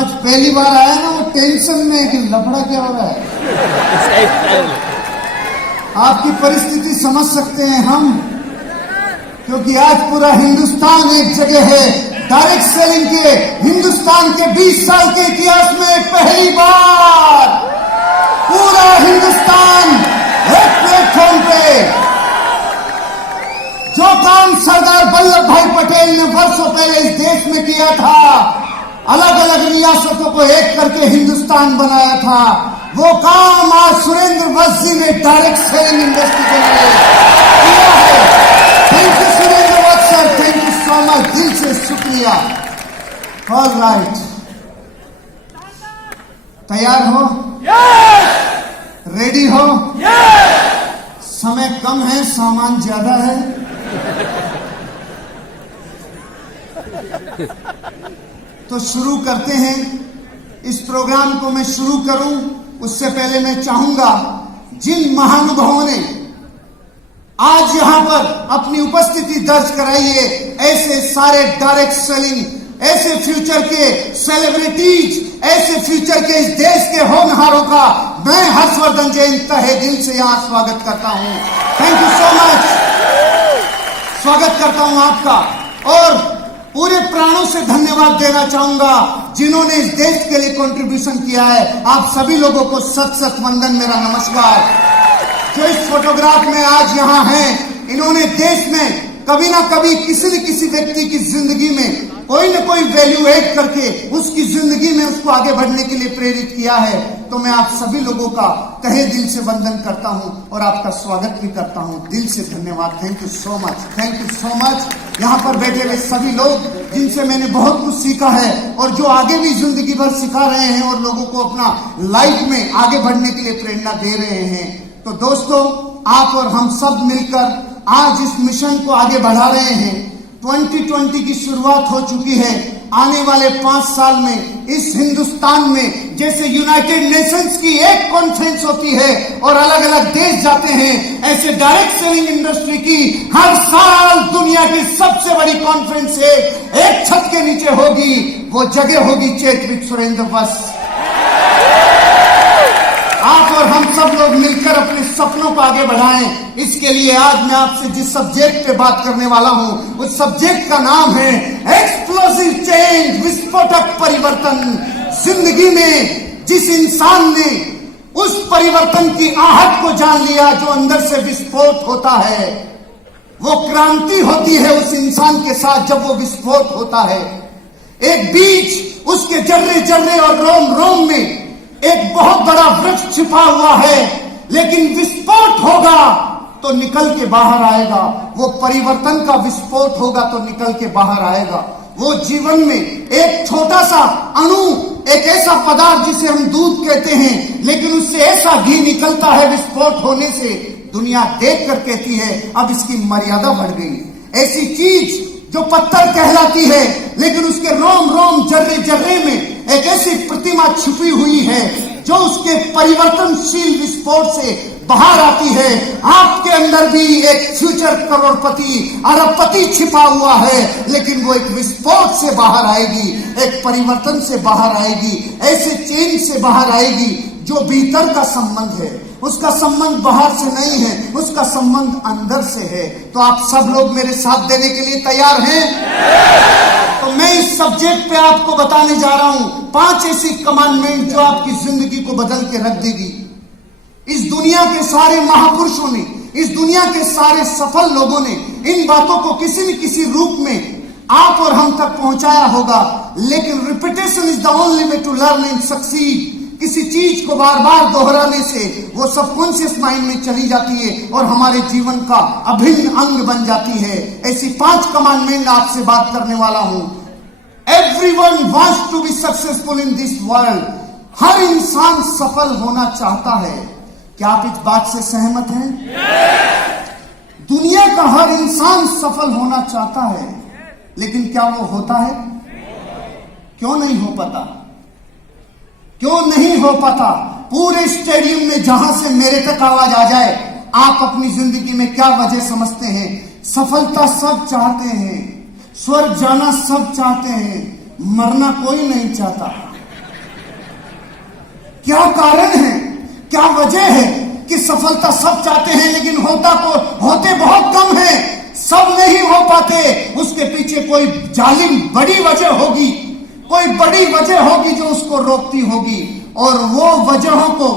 आज पहली बार आया ना, वो टेंशन में कि लफड़ा क्या हो रहा है। आपकी परिस्थिति समझ सकते हैं हम, क्योंकि आज पूरा हिंदुस्तान एक जगह है। डायरेक्ट सेलिंग के हिंदुस्तान के 20 साल के इतिहास में पहली बार पूरा हिंदुस्तान एक प्लेटफॉर्म पे, जो काम सरदार वल्लभ भाई पटेल ने वर्षों पहले इस देश में किया था, अलग अलग रियासतों को एक करके हिंदुस्तान बनाया था, वो काम आज सुरेंद्र वत्स जी ने डायरेक्ट सेलिंग इंडस्ट्री के लिए किया है। Thank you Surendra Vats sir, thank you so much, दिल से शुक्रिया। ऑल राइट, तैयार हो? रेडी हो? समय कम है, सामान ज्यादा है। तो शुरू करते हैं। इस प्रोग्राम को मैं शुरू करूं उससे पहले मैं चाहूंगा, जिन महानुभावों ने आज यहां पर अपनी उपस्थिति दर्ज कराई है, ऐसे सारे डायरेक्ट सेलिंग, ऐसे फ्यूचर के सेलिब्रिटीज, ऐसे फ्यूचर के इस देश के होनहारों का मैं हर्षवर्धन जैन तहे दिल से यहां स्वागत करता हूं। थैंक यू सो मच, स्वागत करता हूं आपका। और पूरे प्राणों से धन्यवाद देना चाहूंगा जिन्होंने इस देश के लिए कंट्रीब्यूशन किया है। आप सभी लोगों को सत सत वंदन, मेरा नमस्कार। जो इस फोटोग्राफ में आज यहां हैं, इन्होंने देश में कभी ना कभी किसी न किसी व्यक्ति की जिंदगी में कोई न कोई वैल्यू ऐड करके उसकी जिंदगी में उसको आगे बढ़ने के लिए प्रेरित किया है। तो मैं आप सभी लोगों का तहे दिल से वंदन करता हूं और आपका स्वागत भी करता हूं। दिल से धन्यवाद, thank you so much, thank you so much. यहाँ पर बैठे हुए सभी लोग जिनसे मैंने बहुत कुछ सीखा है और जो आगे भी जिंदगी भर सिखा रहे हैं और लोगों को अपना लाइफ में आगे बढ़ने के लिए प्रेरणा दे रहे हैं। तो दोस्तों, आप और हम सब मिलकर आज इस मिशन को आगे बढ़ा रहे हैं। 2020 की शुरुआत हो चुकी है। आने वाले 5 साल में इस हिंदुस्तान में जैसे यूनाइटेड नेशंस की एक कॉन्फ्रेंस होती है और अलग अलग देश जाते हैं, ऐसे डायरेक्ट सेलिंग इंडस्ट्री की हर साल दुनिया की सबसे बड़ी कॉन्फ्रेंस एक छत के नीचे होगी। वो जगह होगी चैतविक सुरेंद्र वत्स। आप और हम सब लोग मिलकर अपने सपनों को आगे बढ़ाएं। इसके लिए आज मैं आपसे जिस सब्जेक्ट पे बात करने वाला हूं, उस सब्जेक्ट का नाम है एक्सप्लोसिव चेंज, विस्फोटक परिवर्तन। जिंदगी में जिस इंसान ने उस परिवर्तन की आहट को जान लिया, जो अंदर से विस्फोट होता है, वो क्रांति होती है उस इंसान के साथ जब वो विस्फोट होता है। एक बीज, उसके जर्रे जर्रे और रोम रोम में एक बहुत बड़ा वृक्ष छिपा हुआ है, लेकिन विस्फोट होगा तो निकल के बाहर आएगा। वो परिवर्तन का विस्फोट होगा तो निकल के बाहर आएगा। वो जीवन में एक छोटा सा अणु, एक ऐसा पदार्थ जिसे हम दूध कहते हैं, लेकिन उससे ऐसा घी निकलता है विस्फोट होने से, दुनिया देख कर कहती है अब इसकी मर्यादा बढ़ गई। ऐसी चीज जो पत्थर कहलाती है, लेकिन उसके रोम रोम जर्रे जर्रे में एक ऐसी प्रतिमा छिपी हुई है जो उसके परिवर्तनशील विस्फोट से बाहर आती है। आपके अंदर भी एक फ्यूचर करोड़पति, अरबपति छिपा हुआ है, लेकिन वो एक विस्फोट से बाहर आएगी, एक परिवर्तन से बाहर आएगी, ऐसे चेंज से बाहर आएगी जो भीतर का संबंध है। उसका संबंध बाहर से नहीं है, उसका संबंध अंदर से है। तो आप सब लोग मेरे साथ देने के लिए तैयार हैं? तो मैं इस सब्जेक्ट पे आपको बताने जा रहा हूं 5 ऐसी कमांडमेंट जो आपकी जिंदगी को बदल के रख देगी। इस दुनिया के सारे महापुरुषों ने, इस दुनिया के सारे सफल लोगों ने इन बातों को किसी न किसी रूप में आप और हम तक पहुंचाया होगा, लेकिन repetition is the only way to learn and succeed. किसी चीज को बार बार दोहराने से वो सबकॉन्शियस माइंड में चली जाती है और हमारे जीवन का अभिन्न अंग बन जाती है। ऐसी 5 कमांडमेंट आपसे बात करने वाला हूं। Everyone wants to be successful in this world. हर इंसान सफल होना चाहता है। क्या आप इस बात से सहमत हैं? दुनिया का हर इंसान सफल होना चाहता है, लेकिन क्या वो होता है? क्यों नहीं हो पाता? क्यों नहीं हो पाता? पूरे स्टेडियम में जहां से मेरे तक आवाज आ जाए, आप अपनी जिंदगी में क्या वजह समझते हैं? सफलता सब चाहते हैं, स्वर्ग जाना सब चाहते हैं, मरना कोई नहीं चाहता। कारण है, क्या वजह है कि सफलता सब चाहते हैं लेकिन होते बहुत कम है, सब नहीं हो पाते? उसके पीछे कोई जालिम बड़ी वजह होगी, कोई बड़ी वजह होगी जो उसको रोकती होगी। और वो वजहों को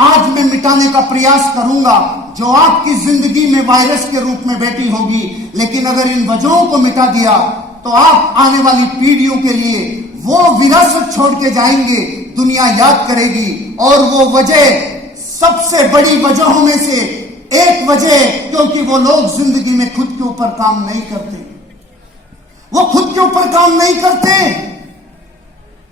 आज मैं मिटाने का प्रयास करूंगा जो आपकी जिंदगी में वायरस के रूप में बैठी होगी। लेकिन अगर इन वजहों को मिटा दिया तो आप आने वाली पीढ़ियों के लिए वो विरासत छोड़ के जाएंगे, दुनिया याद करेगी। और वो वजह सबसे बड़ी वजहों में से एक वजह, क्योंकि वो लोग जिंदगी में खुद के ऊपर काम नहीं करते, वो खुद के ऊपर काम नहीं करते,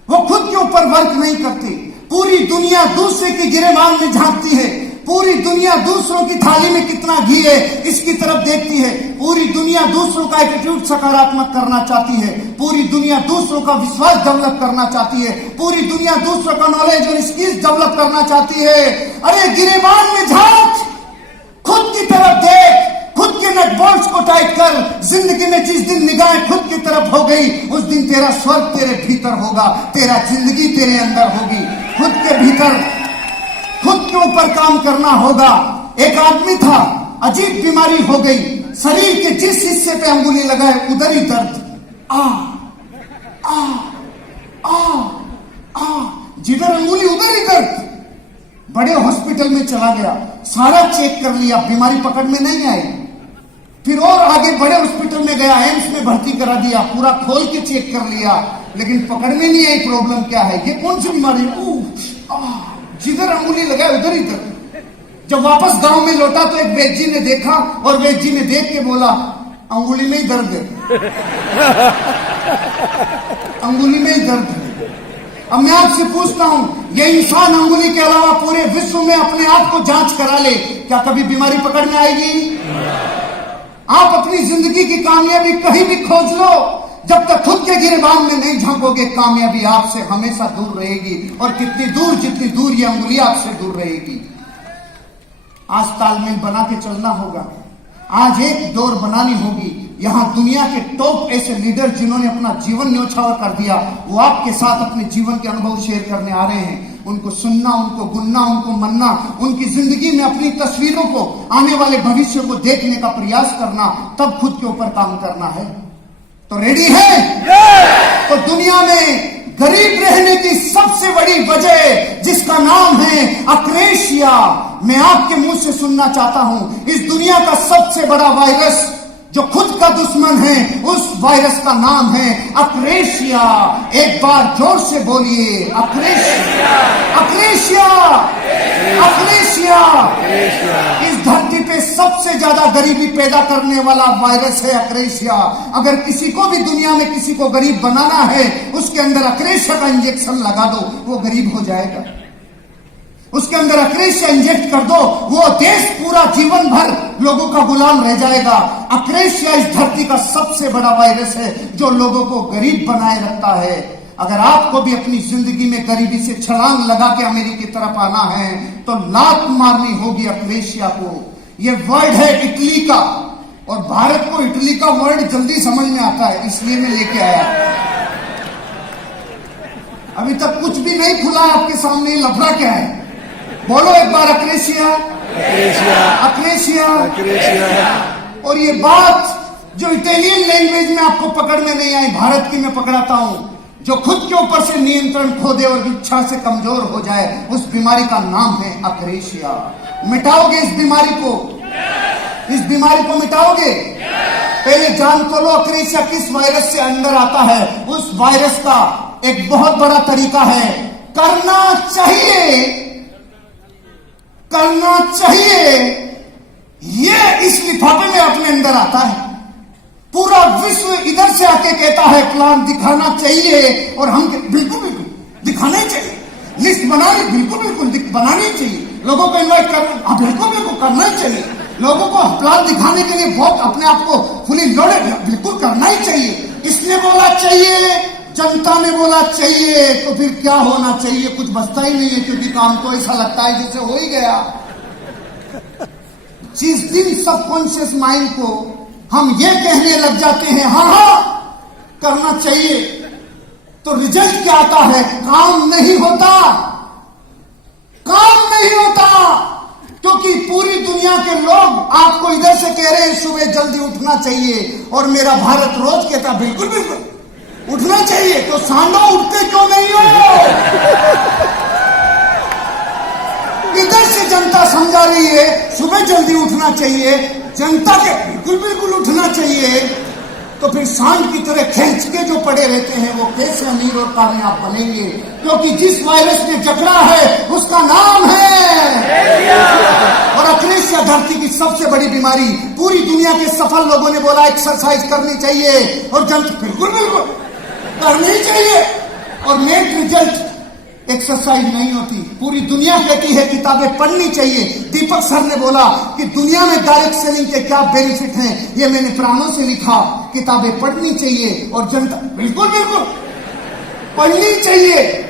वो खुद के ऊपर वर्क नहीं करते। पूरी दुनिया दूसरे की गिरेबान में झांकती है, पूरी दुनिया दूसरों की थाली में कितना घी है इसकी तरफ देखती है, पूरी दुनिया दूसरों का एटीट्यूड सकारात्मक करना चाहती है, पूरी दुनिया दूसरों का विश्वास डेवलप करना चाहती है, पूरी दुनिया दूसरों का नॉलेज और स्किल्स डेवलप करना चाहती है। अरे गिरेबान में झांक, खुद की तरफ देख, खुद के नट बोल्ट्स को टाइट कर। जिंदगी में जिस दिन निगाहें खुद की तरफ हो गई उस दिन तेरा स्वर्ग तेरे भीतर होगा, तेरा जिंदगी तेरे अंदर होगी। खुद के भीतर, खुद के ऊपर काम करना होगा। एक आदमी था, अजीब बीमारी हो गई, शरीर के जिस हिस्से पे अंगुली लगाए उधर ही दर्द, आ आ आ आ, जिधर अंगुली उधर ही दर्द। बड़े हॉस्पिटल में चला गया, सारा चेक कर लिया, बीमारी पकड़ में नहीं आई। फिर और आगे बड़े हॉस्पिटल में गया, एम्स में भर्ती करा दिया, पूरा खोल के चेक कर लिया, लेकिन पकड़ में नहीं आई प्रॉब्लम क्या है, ये कौन सी बीमारी है। जिधर अंगुली लगाए उधर ही दर्द। जब वापस गांव में लौटा तो एक वैद्य जी ने देखा और वैद्य जी ने देख के बोला, अंगुली में ही दर्द है, अंगुली में ही दर्द है। अब मैं आपसे पूछता हूं, ये इंसान अंगुली के अलावा पूरे विश्व में अपने आप को जांच करा ले, क्या कभी बीमारी पकड़ में आएगी? आप अपनी जिंदगी की कामयाबी कहीं भी खोज लो, जब तक खुद के गिरेबान में नहीं झांकोगे कामयाबी आपसे हमेशा दूर रहेगी। और कितनी दूर, जितनी दूर ये अंगुली आपसे दूर रहेगी। आज तालमेल बना के चलना होगा, आज एक दौर बनानी होगी। यहां दुनिया के टॉप ऐसे लीडर जिन्होंने अपना जीवन न्यौछावर कर दिया, वो आपके साथ अपने जीवन के अनुभव शेयर करने आ रहे हैं। उनको सुनना, उनको गुनना, उनको मनना, उनकी जिंदगी में अपनी तस्वीरों को, आने वाले भविष्य को देखने का प्रयास करना, तब खुद के ऊपर काम करना है। तो रेडी है? तो दुनिया में गरीब रहने की सबसे बड़ी वजह जिसका नाम है अक्रेशिया, मैं आपके मुंह से सुनना चाहता हूं। इस दुनिया का सबसे बड़ा वायरस जो खुद का दुश्मन है, उस वायरस का नाम है अक्रेशिया। एक बार जोर से बोलिए, अक्रेशिया, अक्रेशिया, अक्रेशिया। इस धरती पे सबसे ज्यादा गरीबी पैदा करने वाला वायरस है अक्रेशिया। अगर किसी को भी दुनिया में किसी को गरीब बनाना है, उसके अंदर अक्रेशिया का इंजेक्शन लगा दो, वो गरीब हो जाएगा। उसके अंदर अक्रेशिया इंजेक्ट कर दो, वो देश पूरा जीवन भर लोगों का गुलाम रह जाएगा। अक्रेशिया इस धरती का सबसे बड़ा वायरस है जो लोगों को गरीब बनाए रखता है। अगर आपको भी अपनी जिंदगी में गरीबी से छलांग लगा के अमेरिका की तरफ आना है तो लात मारनी होगी अक्रेशिया को। ये वर्ड है इटली का, और भारत को इटली का वर्ड जल्दी समझ में आता है, इसलिए मैं लेके आया। अभी तक कुछ भी नहीं खुला आपके सामने, लफड़ा क्या है? बोलो एक बार, अक्रेशिया, अक्रेशिया, अक्रेशिया, अक्रेशिया। और ये बात जो इटालियन लैंग्वेज में आपको पकड़ में नहीं आई, भारत की मैं पकड़ाता हूं। जो खुद के ऊपर से नियंत्रण खो दे और इच्छा से कमजोर हो जाए, उस बीमारी का नाम है अक्रेशिया। मिटाओगे इस बीमारी को? इस बीमारी को मिटाओगे? पहले जान तो लो अक्रेशिया किस वायरस से अंदर आता है। उस वायरस का एक बहुत बड़ा तरीका है, करना चाहिए, करना चाहिए। ये इस लिफाफे में अपने अंदर आता है। पूरा विश्व इधर से आके कहता है प्लान दिखाना चाहिए, और हम बिल्कुल बिल्कुल दिखाना ही चाहिए। लिस्ट बनानी बिल्कुल बिल्कुल बनानी चाहिए, लोगों को इन्वाइट करना बिल्कुल बिल्कुल करना ही चाहिए, लोगों को प्लान दिखाने के लिए बहुत अपने आप को फुली लोडेड बिल्कुल करना ही चाहिए। इसने बोला चाहिए, जनता ने बोला चाहिए, तो फिर क्या होना चाहिए? कुछ बचता ही नहीं है, क्योंकि काम तो ऐसा लगता है जैसे हो ही गया। जिस दिन सबकॉन्शियस माइंड को हम ये कहने लग जाते हैं हाँ हाँ करना चाहिए, तो रिजल्ट क्या आता है? काम नहीं होता, काम नहीं होता, क्योंकि पूरी दुनिया के लोग आपको इधर से कह रहे हैं सुबह जल्दी उठना चाहिए, और मेरा भारत रोज कहता बिल्कुल बिल्कुल उठना चाहिए। तो सांडो उठते क्यों नहीं हो? इधर से जनता समझा रही है सुबह जल्दी उठना चाहिए, जनता के बिल्कुल बिल्कुल उठना चाहिए, तो फिर सांड की तरह खींच के जो पड़े रहते हैं वो कैसे अमीर और कामयाब बनेंगे? क्योंकि जिस वायरस ने जकड़ा है उसका नाम है, और अक्रेशिया धरती की सबसे बड़ी बीमारी। पूरी दुनिया के सफल लोगों ने बोला एक्सरसाइज करनी चाहिए, और जनता बिल्कुल बिल्कुल करनी चाहिए, और नेट रिजल्ट एक्सरसाइज नहीं होती। पूरी दुनिया कहती है किताबें पढ़नी चाहिए। दीपक सर ने बोला कि दुनिया में डायरेक्ट सेलिंग के क्या बेनिफिट हैं, ये मैंने प्राणों से लिखा, किताबें पढ़नी चाहिए, और जनता बिल्कुल बिल्कुल पढ़नी चाहिए।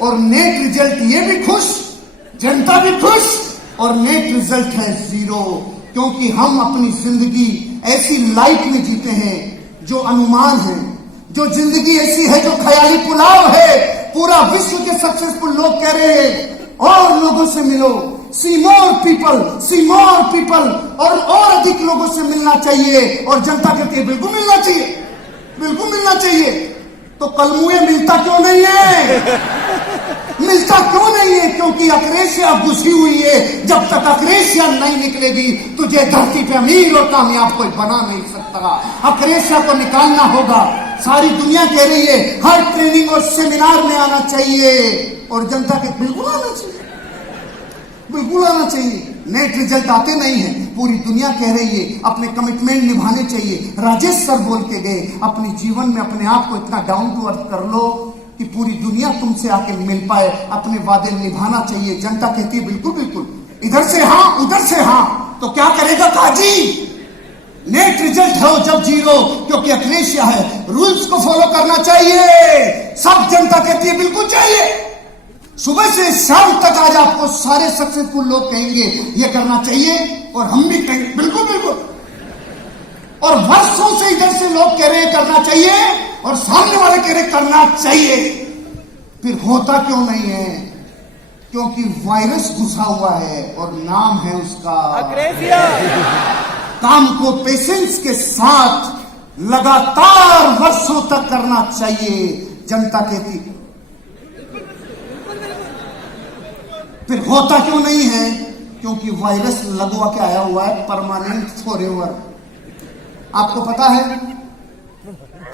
और नेट रिजल्ट ये भी खुश, जनता भी खुश, और नेट रिजल्ट है 0, क्योंकि हम अपनी जिंदगी ऐसी लाइफ में जीते हैं जो अनुमान है, जो जिंदगी ऐसी है जो ख्याली पुलाव है। पूरा विश्व के सक्सेसफुल लोग कह रहे हैं और लोगों से मिलो, सी मोर पीपल, और अधिक लोगों से मिलना चाहिए, और जनता कहती है बिल्कुल मिलना चाहिए, बिल्कुल मिलना चाहिए। तो कलमुए मिलता क्यों नहीं है? मिलता क्यों नहीं है? क्योंकि अक्रेशिया घुसी हुई है। जब तक अक्रेशिया नहीं निकलेगी तुझे धरती पे अमीर और कामयाब कोई बना नहीं सकता। अक्रेशिया को निकालना होगा। सारी दुनिया कह रही है हर ट्रेनिंग और सेमिनार में आना चाहिए, और जनता के बिल्कुल आना चाहिए, बिल्कुल आना चाहिए। नेट रिजल्ट आते नहीं है, पूरी दुनिया कह रही है अपने कमिटमेंट निभाने चाहिए। राजेश सर बोल के गए अपने जीवन में अपने आप को इतना डाउन टू अर्थ कर लो कि पूरी दुनिया तुमसे आके मिल पाए, अपने वादे निभाना चाहिए। जनता कहती है बिल्कुल बिल्कुल, इधर से हाँ उधर से हाँ, तो क्या करेगा काजी? नेट रिजल्ट हो जब 0, क्योंकि अक्रेशिया है, रूल्स को फॉलो करना चाहिए। सब जनता कहती है बिल्कुल चाहिए। सुबह से शाम तक आज आपको सारे सक्सेसफुल लोग कहेंगे ये करना चाहिए, और हम भी कहेंगे बिल्कुल बिल्कुल, और वर्षों से इधर से लोग कह रहे हैं करना चाहिए, और सामने वाले कह रहे करना चाहिए। फिर होता क्यों नहीं है? क्योंकि वायरस घुसा हुआ है, और नाम है उसका अक्रेशिया। काम को पेशेंस के साथ लगातार वर्षों तक करना चाहिए, जनता कहती। फिर होता क्यों नहीं है? क्योंकि वायरस लगवा के आया हुआ है, परमानेंट फॉरएवर। आपको पता है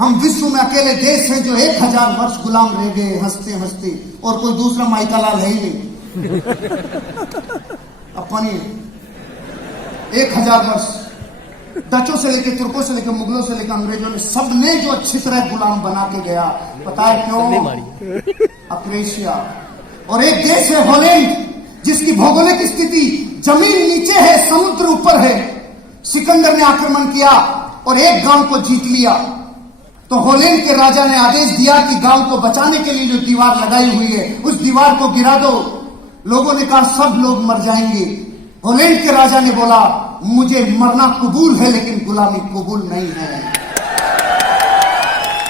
हम विश्व में अकेले देश हैं जो 1000 वर्ष गुलाम रह गए हंसते हंसते, और कोई दूसरा माइकालाल है ही नहीं। अपनी 1000 वर्ष डचों से लेकर, तुर्कों से लेकर, मुगलों से लेकर अंग्रेजों ने, सबने जो अच्छी तरह गुलाम बना के गया। पता है क्यों? अक्रेशिया। और एक देश है हॉलैंड, जिसकी भौगोलिक स्थिति जमीन नीचे है, समुद्र ऊपर है। सिकंदर ने आक्रमण किया और एक गांव को जीत लिया, तो हॉलैंड के राजा ने आदेश दिया कि गांव को बचाने के लिए जो दीवार लगाई हुई है उस दीवार को गिरा दो। लोगों ने कहा सब लोग मर जाएंगे। हॉलैंड के राजा ने बोला मुझे मरना कबूल है लेकिन गुलामी कबूल नहीं है।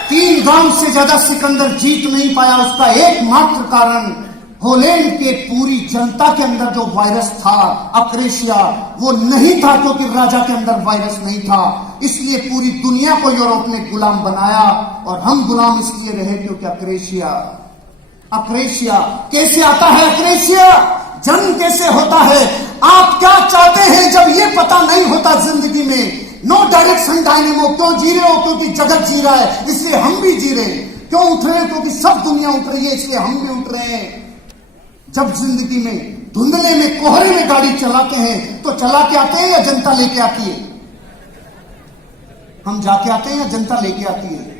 3 गांव से ज्यादा सिकंदर जीत नहीं पाया। उसका एकमात्र कारण हॉलैंड के पूरी जनता के अंदर जो वायरस था अक्रेशिया, वो नहीं था, क्योंकि राजा के अंदर वायरस नहीं था। इसलिए पूरी दुनिया को यूरोप ने गुलाम बनाया, और हम गुलाम इसलिए रहे क्योंकि अक्रेशिया कैसे आता है? अक्रेशिया जन्म कैसे होता है? आप क्या चाहते हैं जब ये पता नहीं होता जिंदगी में? No direction dynamo. क्यों जी रहे हो? क्योंकि जगत जी रहा है इसलिए हम भी जी रहे हैं। क्यों उठ रहे हैं? क्योंकि सब दुनिया उठ रही है इसलिए हम भी उठ रहे हैं। जब जिंदगी में धुंधले में कोहरे में गाड़ी चलाते हैं तो चला के आते हैं या जनता लेके आती है? हम जाके आते हैं या जनता लेके आती है?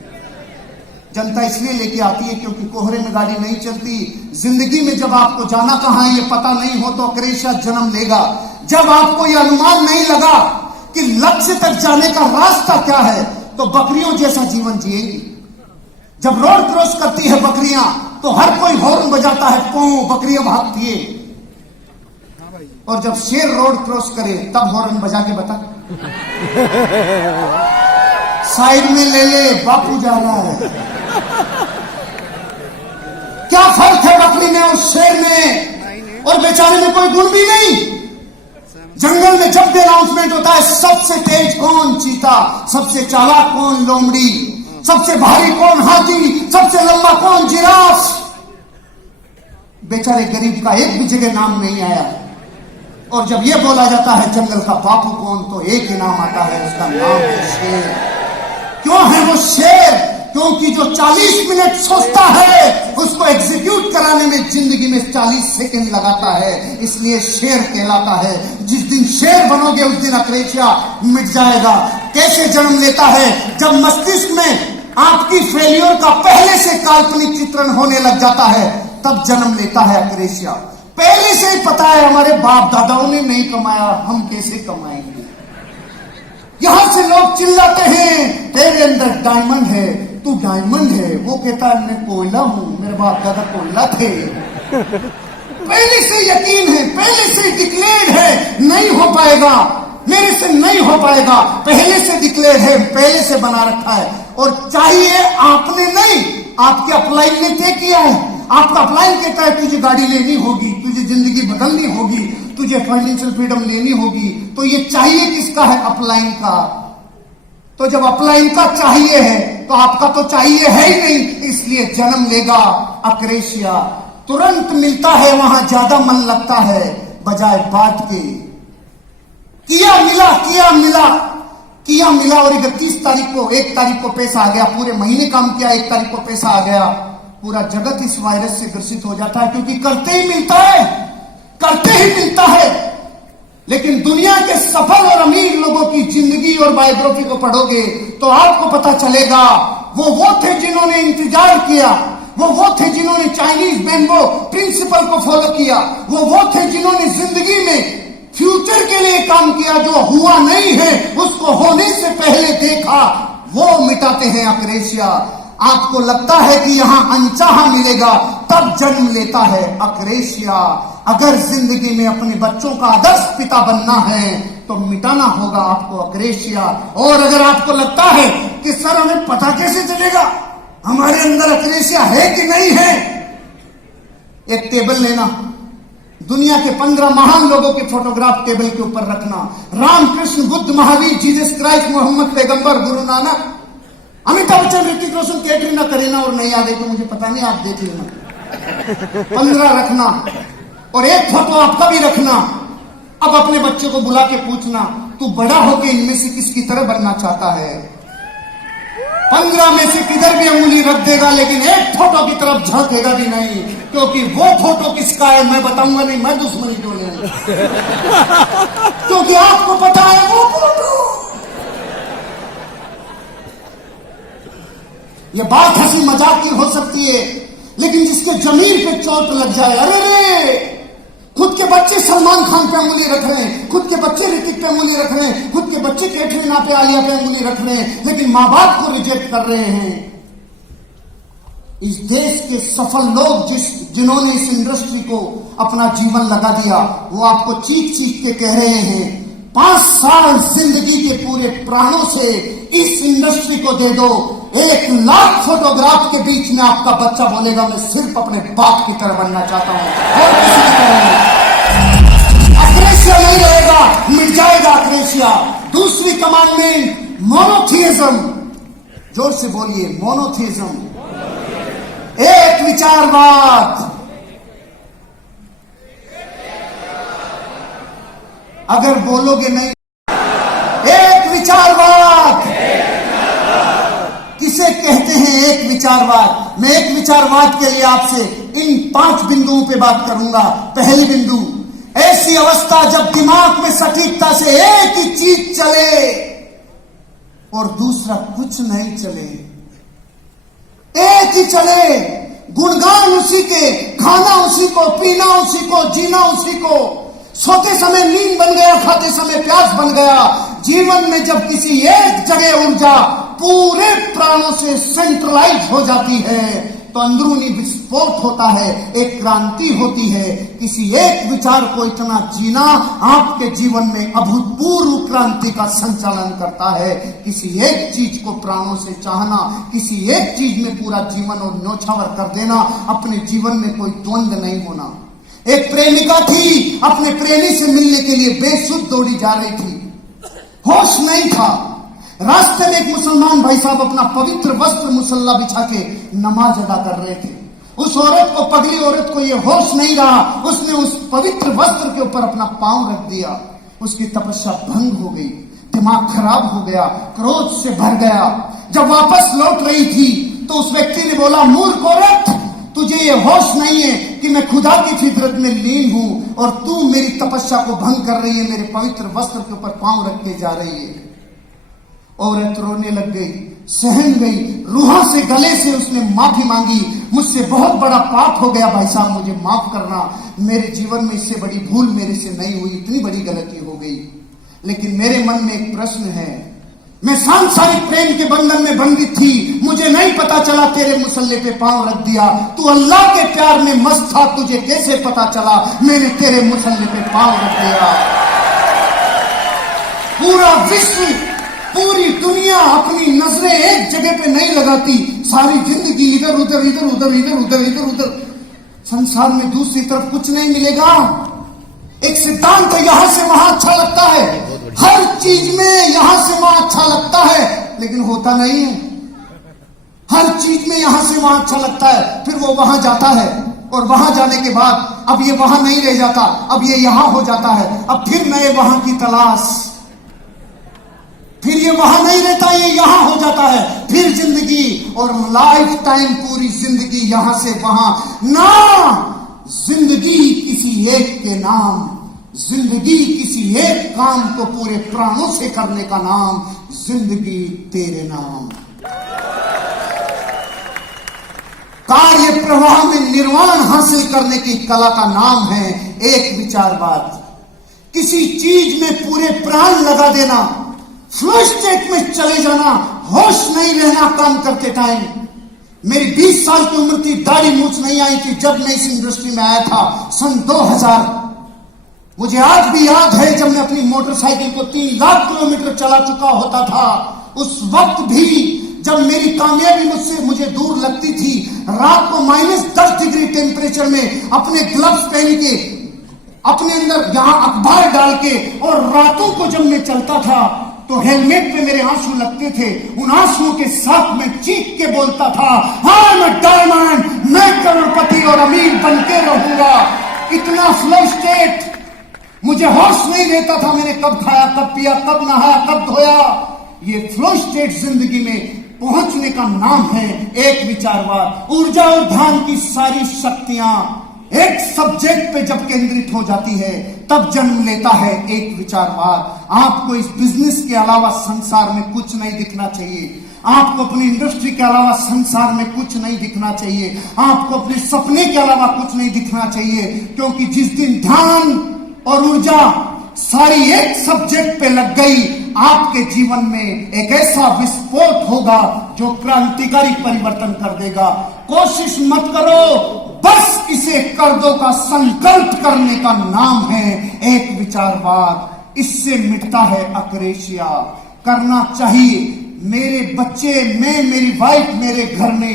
जनता इसलिए लेके आती है क्योंकि कोहरे में गाड़ी नहीं चलती। जिंदगी में जब आपको जाना कहां है ये पता नहीं हो तो अक्रेशिया जन्म लेगा। जब आपको ये अनुमान नहीं लगा कि लक्ष्य तक जाने का रास्ता क्या है तो बकरियों जैसा जीवन जिएगी। जब रोड क्रॉस करती है बकरियां तो हर कोई हॉर्न बजाता है, पौ बकरियां भागती है। और जब शेर रोड क्रॉस करे तब हॉर्न बजा के बता साइड में ले ले बापू जा रहा है। क्या फर्क है बकरी में और शेर में? और बेचारे में कोई गुण भी नहीं। जंगल में जब भी अनाउंसमेंट होता है, सबसे तेज कौन चीता, सबसे चालाक कौन लोमड़ी, सबसे भारी कौन हाथी, सबसे लंबा कौन जिराफ। बेचारे गरीब का एक भी जगह नाम नहीं आया। और जब यह बोला जाता है जंगल का बापू कौन, तो एक ही नाम आता है, उसका नाम है शेर। क्यों है वो शेर? क्योंकि जो 40 मिनट सोचता है उसको एग्जीक्यूट कराने में जिंदगी में 40 सेकंड लगाता है, इसलिए शेर कहलाता है। जिस दिन शेर बनोगे उस दिन अक्रेशिया मिट जाएगा। कैसे जन्म लेता है? जब मस्तिष्क में आपकी फेल्योर का पहले से काल्पनिक चित्रण होने लग जाता है, तब जन्म लेता है अक्रेशिया। पहले से ही पता है हमारे बाप दादाओं ने नहीं कमाया, हम कैसे कमाएंगे। यहां से लोग चिल्लाते हैं तेरे अंदर डायमंड है, तू डायमंड है। वो कहता है मैं कोयला हूं, मेरे बाप दादा कोयला थे। पहले से यकीन है, पहले से डिक्लेयर्ड है, नहीं हो पाएगा, मेरे से नहीं हो पाएगा। पहले से डिक्लेयर्ड है, पहले से बना रखा है। और चाहिए आपने नहीं, आपके अपलाइन ने तय किया है। आपका अपलाइन कहता है तुझे गाड़ी लेनी होगी, तुझे जिंदगी बदलनी होगी, तुझे फाइनेंशियल फ्रीडम लेनी होगी। तो ये चाहिए किसका है? अपलाइन का। तो जब अपलाइन का चाहिए है तो आपका तो चाहिए है ही नहीं, इसलिए जन्म लेगा अक्रेशिया। तुरंत मिलता है, वहां ज्यादा मन लगता है बजाय बात के। किया मिला, किया मिला, किया मिला। और 31 तारीख को, 1 तारीख को पैसा आ गया। पूरे महीने काम किया, 1 तारीख को पैसा आ गया। पूरा जगत इस वायरस से ग्रसित हो जाता है, क्योंकि करते ही मिलता है, करते ही मिलता है। लेकिन दुनिया के सफल और अमीर लोगों की जिंदगी और बायोग्राफी को पढ़ोगे तो आपको पता चलेगा वो थे जिन्होंने इंतजार किया, वो थे जिन्होंने चाइनीज बेम्बो प्रिंसिपल को फॉलो किया, वो थे जिन्होंने जिंदगी में फ्यूचर के लिए काम किया। जो हुआ नहीं है उसको होने से पहले देखा, वो मिटाते हैं अक्रेशिया। आपको लगता है कि यहां अनचाहा मिलेगा, तब जन्म लेता है अक्रेशिया। अगर जिंदगी में अपने बच्चों का आदर्श पिता बनना है तो मिटाना होगा आपको अक्रेशिया। और अगर आपको लगता है कि सर हमें पता कैसे चलेगा हमारे अंदर अक्रेशिया है कि नहीं है, एक टेबल लेना, दुनिया के 15 महान लोगों के फोटोग्राफ टेबल के ऊपर रखना। रामकृष्ण, बुद्ध, महावीर, जीसस क्राइस्ट, मोहम्मद पैगंबर, गुरु नानक, अमिताभ बच्चन, ऋतिक रोशन, कैटरीना, करीना, और नहीं याद है तो मुझे पता नहीं, आप देख लेना। 15 रखना और एक फोटो आपका भी रखना। अब अपने बच्चे को बुला के पूछना तू बड़ा होके इनमें से किसकी तरह बनना चाहता है। 15 में से किधर भी अंगुली रख देगा, लेकिन एक फोटो की तरफ झांकेगा भी नहीं, क्योंकि वो फोटो किसका है मैं बताऊंगा नहीं, मैं दुश्मनी क्यों ले, क्योंकि आपको पता है वो फोटो। ये बात हंसी मजाक की हो सकती है, लेकिन जिसके जमीर पे चोट लग जाए, अरे रे, खुद के बच्चे सलमान खान पे अंगुली रख रहे हैं, खुद के बच्चे ऋतिक पे अंगुली रख रहे हैं, खुद के बच्चे कैटरीना पे, आलिया पे अंगुली रख रहे हैं, लेकिन मां बाप को रिजेक्ट कर रहे हैं। इस देश के सफल लोग जिन्होंने इस इंडस्ट्री को अपना जीवन लगा दिया, वो आपको चीख चीख के कह रहे हैं 5 साल जिंदगी के पूरे प्राणों से इस इंडस्ट्री को दे दो। 1 लाख फोटोग्राफ के बीच में आपका बच्चा बोलेगा मैं सिर्फ अपने बाप की तरह बनना चाहता हूं और किसी की तरह नहीं। अक्रेशिया नहीं रहेगा, मिट जाएगा अक्रेशिया। दूसरी कमांडमेंट मोनोथियज्म, जोर से बोलिए मोनोथियज्म, एक विचारवाद। अगर बोलोगे नहीं, एक विचारवाद किसे कहते हैं? एक विचारवाद। मैं एक विचारवाद के लिए आपसे इन 5 बिंदुओं पे बात करूंगा। पहली बिंदु, ऐसी अवस्था जब दिमाग में सटीकता से एक ही चीज चले और दूसरा कुछ नहीं चले, एक ही चले, गुणगान उसी के, खाना उसी को, पीना उसी को, जीना उसी को। सोते समय नींद बन गया, खाते समय प्यास बन गया। जीवन में जब किसी एक जगह ऊर्जा पूरे प्राणों से सेंट्रलाइज हो जाती है तो अंदरूनी विस्फोट होता है, एक क्रांति होती है। किसी एक विचार को इतना जीना आपके जीवन में अभूतपूर्व क्रांति का संचालन करता है। किसी एक चीज को प्राणों से चाहना, किसी एक चीज में पूरा जीवन और न्योछावर कर देना, अपने जीवन में कोई द्वंद्व नहीं होना। एक प्रेमिका थी, अपने प्रेमी से मिलने के लिए बेसुध दौड़ी जा रही थी, होश नहीं था। रास्ते में एक मुसलमान भाई साहब अपना पवित्र वस्त्र मुसल्ला बिछा के नमाज अदा कर रहे थे। उस औरत को, पगली औरत को ये होश नहीं रहा, उसने उस पवित्र वस्त्र के ऊपर अपना पांव रख दिया। उसकी तपस्या भंग हो गई, दिमाग खराब हो गया, क्रोध से भर गया। जब वापस लौट रही थी तो उस व्यक्ति ने बोला, मूर्ख औरत, तुझे ये होश नहीं है कि मैं खुदा की फितरत में लीन हूं और तू मेरी तपस्या को भंग कर रही है, मेरे पवित्र वस्त्र के ऊपर पांव रख के जा रही है। औरत रोने लग गई, सहम गई, रूहा से, गले से उसने माफी मांगी, मुझसे बहुत बड़ा पाप हो गया भाई साहब, मुझे माफ करना, मेरे जीवन में इससे बड़ी भूल मेरे से नहीं हुई, इतनी बड़ी गलती हो गई। लेकिन मेरे मन में एक प्रश्न है, मैं सांसारिक प्रेम के बंधन में बंधित थी, मुझे नहीं पता चला तेरे मुसल्ले पे पांव रख दिया। तू अल्लाह के प्यार में मस्त था, तुझे कैसे पता चला मैंने तेरे मुसल्ले पे पांव रख दिया। पूरा विश्व, पूरी दुनिया अपनी नजरें एक जगह पे नहीं लगाती, सारी जिंदगी इधर उधर इधर उधर इधर उधर इधर उधर। संसार में दूसरी तरफ कुछ नहीं मिलेगा। एक सिद्धांत है, यहां से वहां अच्छा लगता है, हर चीज में यहां से वहां अच्छा लगता है, लेकिन होता नहीं है। हर चीज में यहां से वहां अच्छा लगता है, फिर वो वहां जाता है और वहां जाने के बाद अब ये वहां नहीं रह जाता, अब ये यहां हो जाता है, अब फिर नए वहां की तलाश, फिर ये वहां नहीं रहता, ये यहां हो जाता है, फिर जिंदगी और लाइफ टाइम, पूरी जिंदगी यहां से वहां ना। जिंदगी किसी एक के नाम, जिंदगी किसी एक काम को पूरे प्राणों से करने का नाम, जिंदगी तेरे नाम। कार्य प्रवाह में निर्वाण हासिल करने की कला का नाम है एक विचारवाद। किसी चीज में पूरे प्राण लगा देना, फ्लो स्टेट में चले जाना, होश नहीं रहना काम करते टाइम। मेरी 20 साल की उम्र थी, दाढ़ी मूछ नहीं आई थी जब मैं इस इंडस्ट्री में आया था, सन 2000। मुझे आज भी याद है जब मैं अपनी मोटरसाइकिल को 3 लाख किलोमीटर चला चुका होता था। उस वक्त भी जब मेरी कामयाबी मुझे दूर लगती थी, रात को -10 डिग्री टेम्परेचर में अपने ग्लव्स पहन के, अपने अंदर यहां अखबार डाल के, और रातों को जब मैं चलता था तो हेलमेट पे मेरे आंसू लगते थे। उन आंसुओं के साथ मैं चीख के बोलता था, हाँ मैं डायमंड, मैं करोड़पति और अमीर बनके रहूंगा। इतना फ्लो स्टेट, मुझे होश नहीं रहता था मैंने कब खाया, कब पिया, कब नहाया, कब धोया। ये फ्लो स्टेट जिंदगी में पहुंचने का नाम है एक विचारवाद। ऊर्जा और ध्यान की सारी शक्तियां एक सब्जेक्ट पे जब केंद्रित हो जाती है तब जन्म लेता है एक विचारवाद। आपको इस बिजनेस के अलावा संसार में कुछ नहीं दिखना चाहिए, आपको अपनी इंडस्ट्री के अलावा संसार में कुछ नहीं दिखना चाहिए, आपको अपने सपने के अलावा कुछ नहीं दिखना चाहिए। क्योंकि जिस दिन ध्यान और ऊर्जा सारी एक सब्जेक्ट पे लग गई, आपके जीवन में एक ऐसा विस्फोट होगा जो क्रांतिकारी परिवर्तन कर देगा। कोशिश मत करो, बस इसे कर दो का संकल्प करने का नाम है एक विचारवाद। इससे मिटता है अक्रेशिया। करना चाहिए। मेरे बच्चे, मैं, मेरी वाइफ, मेरे घर में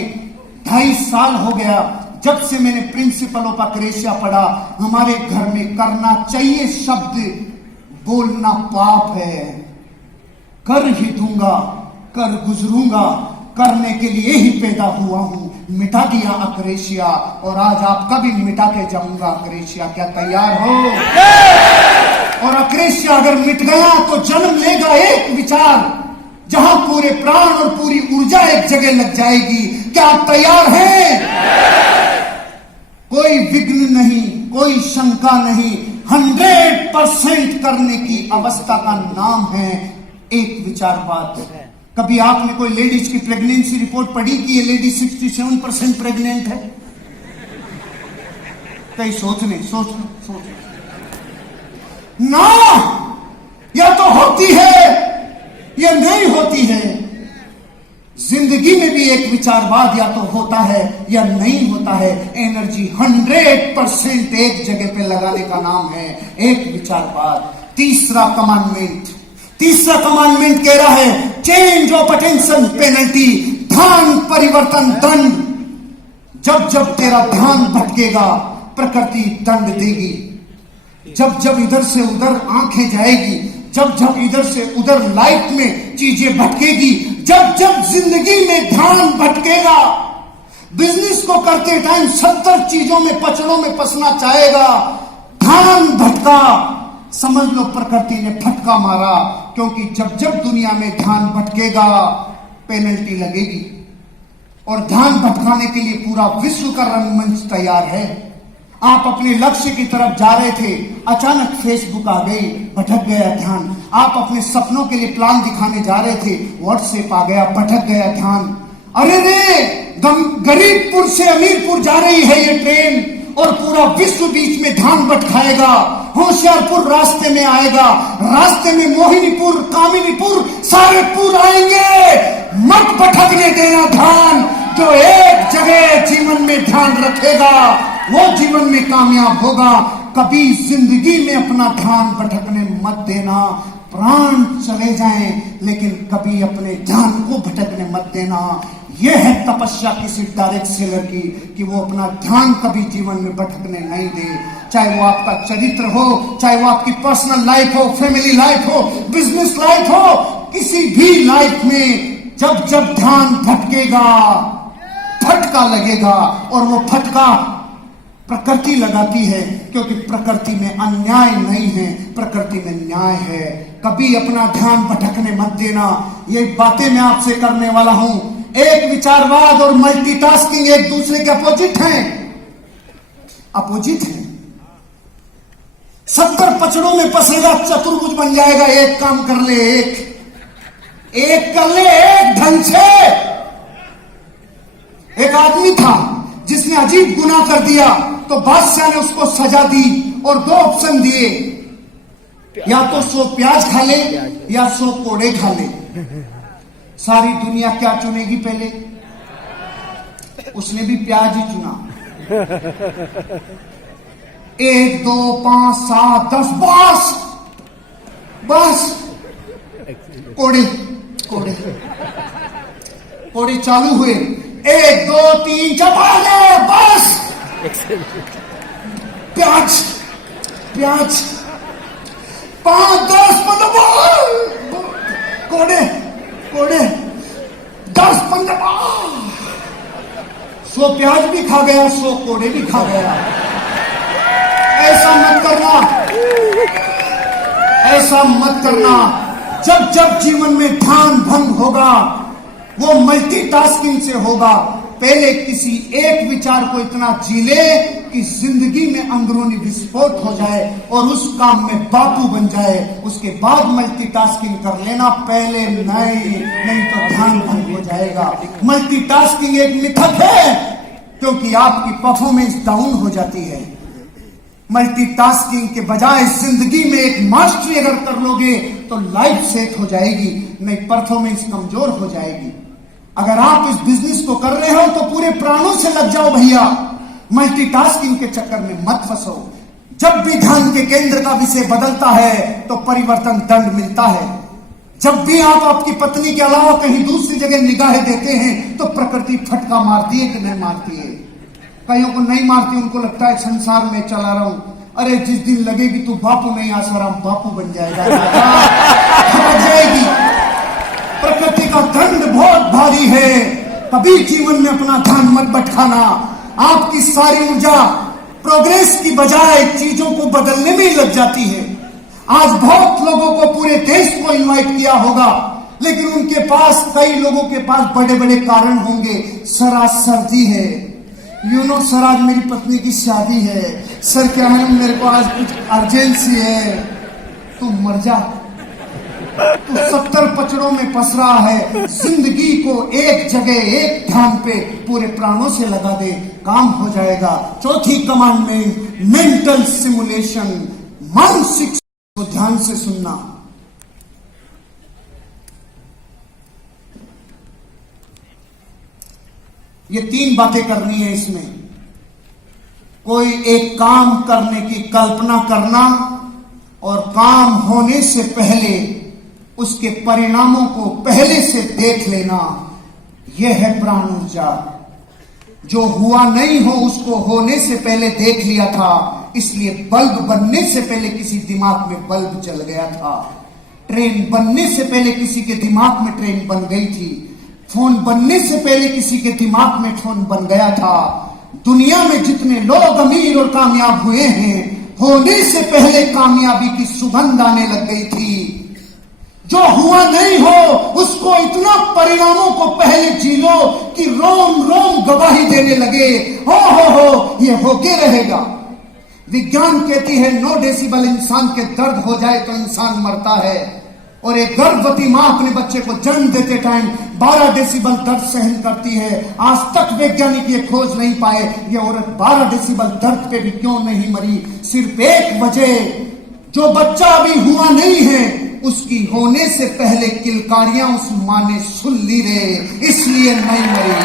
2.5 साल हो गया जब से मैंने प्रिंसिपल ऑफ अक्रेशिया पढ़ा। हमारे घर में करना चाहिए शब्द बोलना पाप है। कर ही दूंगा, कर गुजरूंगा, करने के लिए ही पैदा हुआ हूं। मिटा दिया अक्रेशिया और आज आपका भी मिटा के जाऊंगा अक्रेशिया। क्या तैयार हो? और अक्रेशिया अगर मिट गया तो जन्म लेगा एक विचार जहां पूरे प्राण और पूरी ऊर्जा एक जगह लग जाएगी। क्या आप तैयार हैं? कोई विघ्न नहीं, कोई शंका नहीं, 100% करने की अवस्था का नाम है एक विचारवाद। कभी आपने कोई लेडीज की प्रेगनेंसी रिपोर्ट पढ़ी कि ये लेडी 67% प्रेग्नेंट है? कहीं सोच ना, या तो होती है या नहीं होती है। जिंदगी में भी एक विचारवाद या तो होता है या नहीं होता है। एनर्जी 100% एक जगह पे लगाने का नाम है एक विचारवाद। तीसरा कमांडमेंट कह रहा है चेंज ऑफ अटेंशन पेनल्टी, ध्यान परिवर्तन दंड। जब जब तेरा ध्यान भटकेगा, प्रकृति दंड देगी। जब जब इधर से उधर आंखें जाएगी, जब जब इधर से उधर लाइफ में चीजें भटकेगी, जब जब जिंदगी में ध्यान भटकेगा, बिजनेस को करते टाइम 70 चीजों में पचड़ों में फंसना चाहेगा, ध्यान भटका, समझ लो प्रकृति ने फटका मारा। क्योंकि जब जब दुनिया में ध्यान भटकेगा पेनल्टी लगेगी। और ध्यान भटकाने के लिए पूरा विश्व का रंगमंच तैयार है। आप अपने लक्ष्य की तरफ जा रहे थे, अचानक फेसबुक आ गई, भटक गया ध्यान। आप अपने सपनों के लिए प्लान दिखाने जा रहे थे, व्हाट्सएप आ गया, भटक गया ध्यान। अरे रे, गरीबपुर से अमीरपुर जा रही है ये ट्रेन और पूरा विश्व बीच में ध्यान भटकाएगा। होशियारपुर रास्ते में आएगा, रास्ते में मोहिनीपुर, कामिनीपुर, सारे पुर आएंगे। मत भटकने देना ध्यान। जो एक जगह जीवन में ध्यान रखेगा वो जीवन में कामयाब होगा। कभी जिंदगी में अपना ध्यान भटकने मत देना। प्राण चले जाएं लेकिन कभी अपने ध्यान को भटकने मत देना। यह है तपस्या किसी डायरेक्ट सेलर की, कि वो अपना ध्यान कभी जीवन में भटकने नहीं दे। चाहे वो आपका चरित्र हो, चाहे वो आपकी पर्सनल लाइफ हो, फैमिली लाइफ हो, बिजनेस लाइफ हो, किसी भी लाइफ में जब जब ध्यान भटकेगा फटका लगेगा। और वो फटका प्रकृति लगाती है, क्योंकि प्रकृति में अन्याय नहीं है, प्रकृति में न्याय है। कभी अपना ध्यान भटकने मत देना। ये बातें मैं आपसे करने वाला हूं। एक विचारवाद और मल्टीटास्किंग एक दूसरे के अपोजिट हैं, अपोजिट हैं। 70 पचड़ों में फंसेगा, चतुर्भुज बन जाएगा। एक काम कर ले, एक कर ले, एक ढंग से। एक आदमी था जिसने अजीब गुनाह कर दिया, तो बादशाह ने उसको सजा दी और 2 ऑप्शन दिए, या तो 100 प्याज खा ले या 100 कोड़े खा ले। सारी दुनिया क्या चुनेगी? पहले उसने भी प्याज ही चुना। 1 2 5 7 10 बस कोड़े कोड़े कोड़े चालू हुए। 1 2 3 4 बस प्याज प्याज 5 10 15 कोड़े कोड़े 10 15 100 प्याज भी खा गया, 100 कोड़े भी खा गया। ऐसा मत करना, ऐसा मत करना। जब जब जीवन में ध्यान भंग होगा वो मल्टीटास्किंग से होगा। पहले किसी एक विचार को इतना जी ले कि जिंदगी में अंदरूनी विस्फोट हो जाए और उस काम में बापू बन जाए। उसके बाद मल्टीटास्किंग कर लेना, पहले नहीं तो ध्यान भंग हो जाएगा। मल्टीटास्किंग एक मिथक है, क्योंकि आपकी परफॉर्मेंस डाउन हो जाती है। मल्टीटास्किंग के बजाय जिंदगी में एक मास्टरी अगर कर लोगे तो लाइफ सेट हो जाएगी, नहीं परफॉर्मेंस कमजोर हो जाएगी। अगर आप इस बिजनेस को कर रहे हो तो पूरे प्राणों से लग जाओ भैया। मल्टीटास्किंग के चक्कर में मत फंसो। जब भी ध्यान के केंद्र का विषय बदलता है तो परिवर्तन दंड मिलता है। जब भी आप आपकी पत्नी के अलावा कहीं दूसरी जगह निगाहें देते हैं तो प्रकृति फटका मारती है कि नहीं मारती है? कईयों को नहीं मारती, उनको लगता है संसार में चला रहा हूं। अरे जिस दिन लगेगी तू बापू नहीं आसाराम बापू बन जाएगा, जाएगी। प्रकृति का दंड बहुत भारी है। कभी जीवन में अपना ध्यान मत भटकाना। आपकी सारी ऊर्जा प्रोग्रेस की बजाय चीजों को बदलने में ही लग जाती है। आज बहुत लोगों को पूरे देश को इनवाइट किया होगा, लेकिन उनके पास, कई लोगों के पास बड़े बड़े कारण होंगे। सर आज सर्दी है, सर आज मेरी पत्नी की शादी है, सर क्या है मेरे को आज कुछ अर्जेंसी है। तू मर जा, तू 70 पचड़ों में फंस रहा है। जिंदगी को एक जगह एक ध्यान पे पूरे प्राणों से लगा दे, काम हो जाएगा। चौथी कमांडमेंट मेंटल सिमुलेशन, मानसिक को ध्यान से सुनना। ये 3 बातें करनी है इसमें। कोई एक काम करने की कल्पना करना और काम होने से पहले उसके परिणामों को पहले से देख लेना, यह है प्राण ऊर्जा। जो हुआ नहीं हो उसको होने से पहले देख लिया था, इसलिए बल्ब बनने से पहले किसी दिमाग में बल्ब जल गया था। ट्रेन बनने से पहले किसी के दिमाग में ट्रेन बन गई थी। फोन बनने से पहले किसी के दिमाग में फोन बन गया था। दुनिया में जितने लोग अमीर और कामयाब हुए हैं, होने से पहले कामयाबी की सुगंध आने लग गई थी। जो हुआ नहीं हो उसको इतना परिणामों को पहले जी लो कि रोम रोम गवाही देने लगे, हो ये होके रहेगा। विज्ञान कहती है 9 डेसिबल इंसान के दर्द हो जाए तो इंसान मरता है, और एक गर्भवती मां अपने बच्चे को जन्म देते टाइम 12 डेसिबल दर्द सहन करती है। आज तक वैज्ञानिक ये खोज नहीं पाए ये औरत 12 डेसिबल दर्द पे भी क्यों नहीं मरी। सिर्फ एक वजह, जो बच्चा अभी हुआ नहीं है उसकी होने से पहले किलकारियां उस मां ने सुन ली रे, इसलिए नहीं मरी।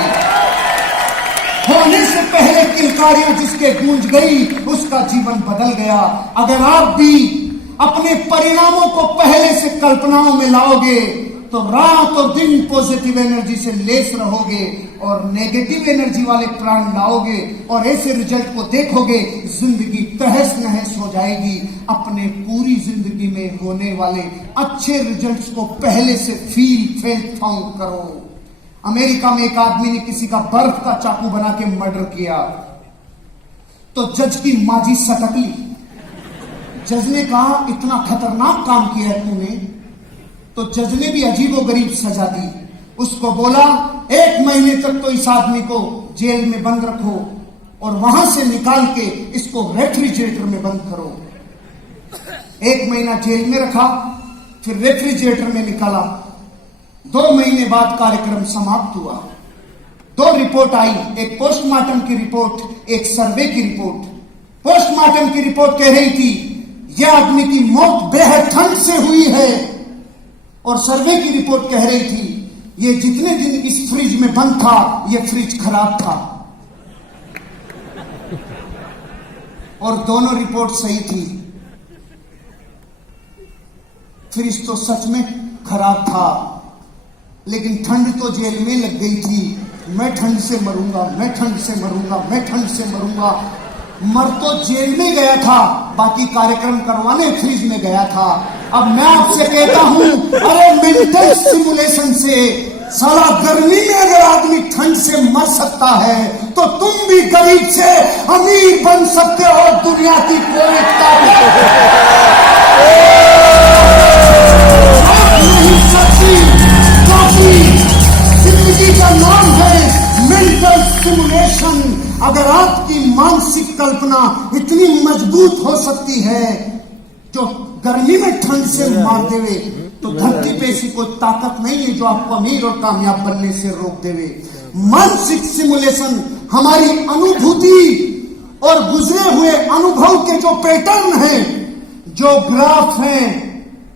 होने से पहले किलकारियां जिसके गूंज गई उसका जीवन बदल गया। अगर आप भी अपने परिणामों को पहले से कल्पनाओं में लाओगे तो रात और दिन पॉजिटिव एनर्जी से लेस रहोगे, और नेगेटिव एनर्जी वाले प्राण लाओगे और ऐसे रिजल्ट को देखोगे, जिंदगी तहस नहस हो जाएगी। अपने पूरी जिंदगी में होने वाले अच्छे रिजल्ट्स को पहले से फील फाउंड करो। अमेरिका में एक आदमी ने किसी का बर्फ का चाकू बना के मर्डर किया, तो जज की माजी सटक ली। जज ने कहा इतना खतरनाक काम किया है तूने, तो जज ने भी अजीबोगरीब सजा दी। उसको बोला 1 महीने तक तो इस आदमी को जेल में बंद रखो और वहां से निकाल के इसको रेफ्रिजरेटर में बंद करो। 1 महीना जेल में रखा, फिर रेफ्रिजरेटर में निकाला। 2 महीने बाद कार्यक्रम समाप्त हुआ। 2 रिपोर्ट आई, एक पोस्टमार्टम की रिपोर्ट, एक सर्वे की रिपोर्ट। पोस्टमार्टम की रिपोर्ट कह रही थी यह आदमी की मौत बेहद ठंड से हुई है, और सर्वे की रिपोर्ट कह रही थी ये जितने दिन इस फ्रिज में बंद था यह फ्रिज खराब था। और दोनों रिपोर्ट सही थी। फ्रिज तो सच में खराब था, लेकिन ठंड तो जेल में लग गई थी। मैं ठंड से मरूंगा, मैं ठंड से मरूंगा, मैं ठंड से मरूंगा। मर तो जेल में गया था, बाकी कार्यक्रम करवाने फ्रिज में गया था। अब मैं आपसे कहता हूं, अरे मेंटल सिमुलेशन से साला गर्मी में अगर आदमी ठंड से मर सकता है तो तुम भी गरीब से अमीर बन सकते हो। दुनिया की कोई ताकत नहीं सकती, क्योंकि जिंदगी का नाम है मेंटल सिमुलेशन। अगर आपकी मानसिक कल्पना इतनी मजबूत हो सकती है जो गर्मी में ठंड से मार देवे, तो धरती पे ऐसी कोई ताकत नहीं है जो आपको अमीर और कामयाब बनने से रोक देवे। मानसिक सिमुलेशन हमारी अनुभूति और गुजरे हुए अनुभव के जो पैटर्न हैं, जो ग्राफ हैं,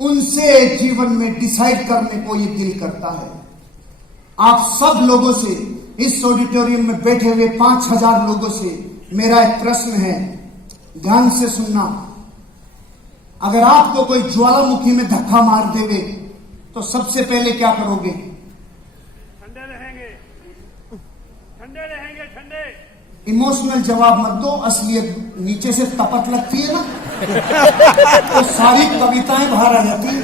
उनसे जीवन में डिसाइड करने को ये दिल करता है। आप सब लोगों से, इस ऑडिटोरियम में बैठे हुए 5000 लोगों से मेरा एक प्रश्न है, ध्यान से सुनना। अगर आपको कोई ज्वालामुखी में धक्का मार देवे तो सबसे पहले क्या करोगे? ठंडे रहेंगे, ठंडे रहेंगे, ठंडे। इमोशनल जवाब मत दो, असलियत नीचे से तपक लगती है ना तो सारी कविताएं बाहर आ जाती है।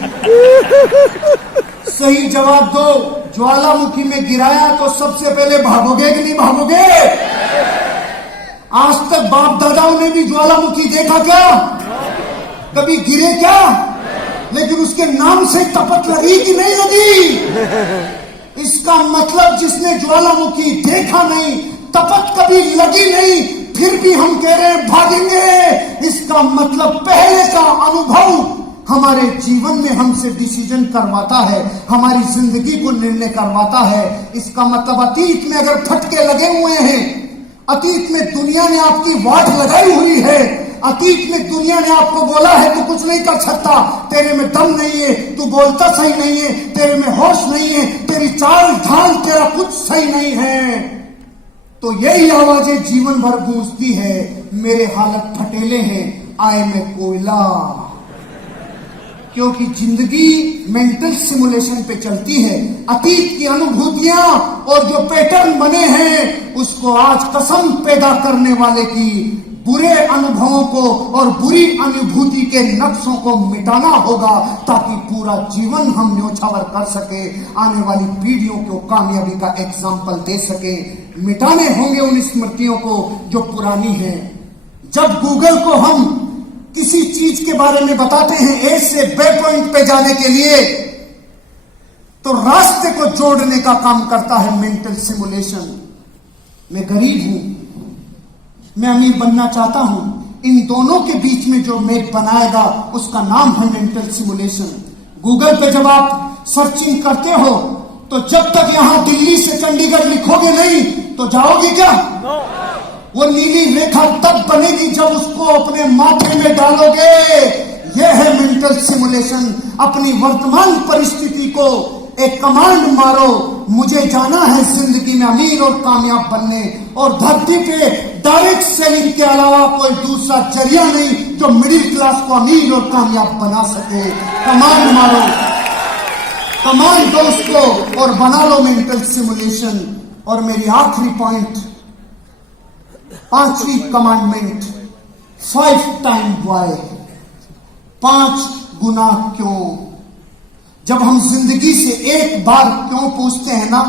सही जवाब दो। ज्वालामुखी में गिराया तो सबसे पहले भागोगे कि नहीं भागोगे? आज तक बाप दादाओं ने भी ज्वालामुखी देखा क्या? कभी गिरे क्या? लेकिन उसके नाम से तपक लगी कि नहीं लगी? इसका मतलब जिसने ज्वालामुखी देखा नहीं, तपक कभी लगी नहीं, फिर भी हम कह रहे हैं भागेंगे, इसका मतलब पहले का अनुभव हमारे जीवन में हमसे डिसीजन करवाता है, हमारी जिंदगी को निर्णय करवाता है। इसका मतलब अतीत में अगर फटके लगे हुए हैं, अतीत में दुनिया ने आपकी वाट लगाई हुई है, अतीत में दुनिया ने आपको बोला है तू कुछ नहीं कर सकता, तेरे में दम नहीं है, तू बोलता सही नहीं है, तेरे में होश नहीं है, तेरी चाल ढाल तेरा कुछ सही नहीं है, तो यही आवाजें जीवन भर गूंजती है, मेरे हालत फटेले हैं, आए मैं कोयला। क्योंकि जिंदगी मेंटल सिमुलेशन पे चलती है। अतीत की अनुभूतियां और जो पैटर्न बने हैं उसको आज कसम पैदा करने वाले की बुरे अनुभवों को और बुरी अनुभूति के नक्शों को मिटाना होगा, ताकि पूरा जीवन हम न्योछावर कर सके, आने वाली पीढ़ियों को कामयाबी का एग्जाम्पल दे सके। मिटाने होंगे उन स्मृतियों को जो पुरानी है। जब गूगल को हम किसी चीज के बारे में बताते हैं ए से बे पॉइंट पे जाने के लिए, तो रास्ते को जोड़ने का काम करता है मेंटल सिमुलेशन। मैं गरीब हूं, मैं अमीर बनना चाहता हूं, इन दोनों के बीच में जो मैप बनाएगा उसका नाम है मेंटल सिमुलेशन। गूगल पे जब आप सर्चिंग करते हो तो जब तक यहां दिल्ली से चंडीगढ़ लिखोगे नहीं तो जाओगे क्या? वो नीली रेखा तब बनेगी जब उसको अपने माथे में डालोगे। यह है मेंटल सिमुलेशन। अपनी वर्तमान परिस्थिति को एक कमांड मारो, मुझे जाना है जिंदगी में अमीर और कामयाब बनने, और धरती पे डायरेक्ट सेलिंग के अलावा कोई दूसरा जरिया नहीं जो मिडिल क्लास को अमीर और कामयाब बना सके। कमांड मारो, कमांड दो उसको और बना लो मेंटल सिमुलेशन। और मेरी आखिरी पॉइंट, पांचवी कमांडमेंट, 5 टाइम वाई, 5 गुना क्यों। जब हम जिंदगी से एक बार क्यों पूछते हैं ना,